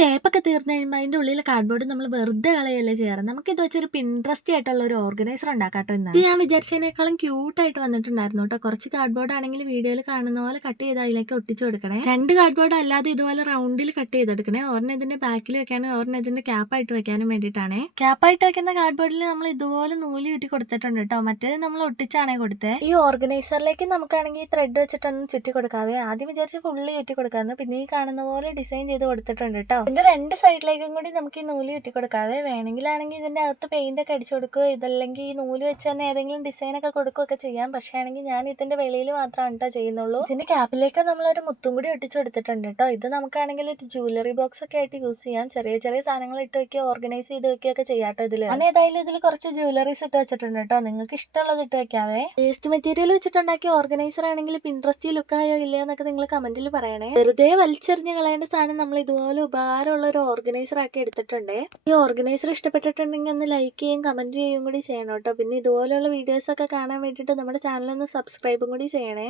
ടേപ്പൊക്കെ തീർന്നു കഴിയുമ്പോൾ അതിന്റെ ഉള്ളിലെ കാർഡ്ബോർഡ് നമ്മൾ വെറുതെ കളയല്ലേ ചെയ്യാറ്. നമുക്കിത് വെച്ചൊരു പിൻട്രസ്റ്റി ആയിട്ടുള്ള ഒരു ഓർഗനൈസർ ഉണ്ടാക്കാട്ടോ ഇന്ന്. ഇത് ഞാൻ വിചാരിച്ചതിനേക്കാളും ക്യൂട്ടായിട്ട് വന്നിട്ടുണ്ടായിരുന്നു കേട്ടോ. കുറച്ച് കാർഡ്ബോർഡ് ആണെങ്കിൽ വീഡിയോയിൽ കാണുന്ന പോലെ കട്ട് ചെയ്ത് അതിലേക്ക് ഒട്ടിച്ചു കൊടുക്കണേ. 2 കാർഡ്ബോർഡ് അല്ലാതെ ഇതുപോലെ റൗണ്ടിൽ കട്ട് ചെയ്തെടുക്കണേ. ഒരെണ്ണം ഇതിന്റെ ബാക്കിൽ വെക്കാനും ഒരെണ്ണം ഇതിന്റെ ക്യാപ്പായിട്ട് വെക്കാനും വേണ്ടിയിട്ടാണ്. ക്യാപ്പായിട്ട് വെക്കുന്ന കാർഡ്ബോർഡിൽ നമ്മൾ ഇതുപോലെ നൂല് ചുറ്റി കൊടുത്തിട്ടുണ്ട് കേട്ടോ. മറ്റേത് നമ്മൾ ഒട്ടിച്ചാണേ കൊടുത്തത്. ഈ ഓർഗനൈസറിലേക്ക് നമുക്കാണെങ്കിൽ ത്രെഡ് വെച്ചിട്ടൊന്നും ചുറ്റി കൊടുക്കാതെ ആദ്യം വിചാരിച്ച് ഫുള്ള് ചുറ്റി കൊടുക്കാമെന്ന്, പിന്നെ ഈ കാണുന്ന പോലെ ഡിസൈൻ ചെയ്ത് കൊടുത്തിട്ടുണ്ട് കേട്ടോ. ഇതിന്റെ 2 സൈഡിലേക്കും കൂടി നമുക്ക് ഈ നൂല് ചുറ്റി കൊടുക്കാതെ വേണമെങ്കിലാണെങ്കിൽ ഇതിന്റെ അകത്ത് പെയിന്റ് ഒക്കെ അടിച്ചു കൊടുക്കുക, ഇതല്ലെങ്കിൽ ഈ നൂല് വെച്ച് തന്നെ ഏതെങ്കിലും ഡിസൈൻ ഒക്കെ കൊടുക്കുകയൊക്കെ ചെയ്യാം. പക്ഷേ ആണെങ്കിൽ ഞാൻ ഇതിന്റെ വെളിയിൽ മാത്രമാണ് കേട്ടോ ചെയ്യുന്നുള്ളൂ. ഇതിന്റെ ക്യാപ്പിലേക്ക് നമ്മളൊരു മുത്തും കൂടി ഒട്ടിച്ചു കൊടുത്തിട്ടുണ്ട് കേട്ടോ. ഇത് നമുക്കാണെങ്കിൽ ഒരു ജ്വല്ലറി ബോക്സ് ഒക്കെ ആയിട്ട് യൂസ് ചെയ്യാം. ചെറിയ ചെറിയ സാധനങ്ങൾ ഇട്ട് വെക്കുക, ഓർഗനൈസ് ചെയ്ത് വെക്കുകയൊക്കെ ചെയ്യാട്ടോ ഇതില്. ഞാൻ ഏതായാലും ഇതിൽ കുറച്ച് ജ്വല്ലറീസ് ഇട്ട് വെച്ചിട്ടുണ്ട് കേട്ടോ. നിങ്ങൾക്ക് ഇഷ്ടമുള്ളത് ഇട്ട് വെക്കാവേ. വേസ്റ്റ് മെറ്റീരിയൽ വെച്ചിട്ടുണ്ടാക്കിയ ഓർഗനൈസർ ആണെങ്കിൽ പിൻട്രസ്റ്റി ലുക്കായോ ഇല്ലയോ എന്നൊക്കെ നിങ്ങൾ കമന്റിൽ പറയണേ. വെറുതെ വലിച്ചെറിഞ്ഞ് കളയേണ്ട സാധനം നമ്മൾ ഇതുപോലെ ഉപകാരമുള്ള ഒരു ഓർഗനൈസർ ആക്കി എടുത്തിട്ടുണ്ട്. ഈ ഓർഗനൈസർ ഇഷ്ടപ്പെട്ടിട്ടുണ്ടെങ്കിൽ ഒന്ന് ലൈക്ക് ചെയ്യും കമന്റ് ചെയ്യും കൂടി ചെയ്യണം കേട്ടോ. പിന്നെ ഇതുപോലെയുള്ള വീഡിയോസ് ഒക്കെ കാണാൻ വേണ്ടിയിട്ട് നമ്മുടെ ചാനൽ ഒന്ന് സബ്സ്ക്രൈബും കൂടി ചെയ്യണേ.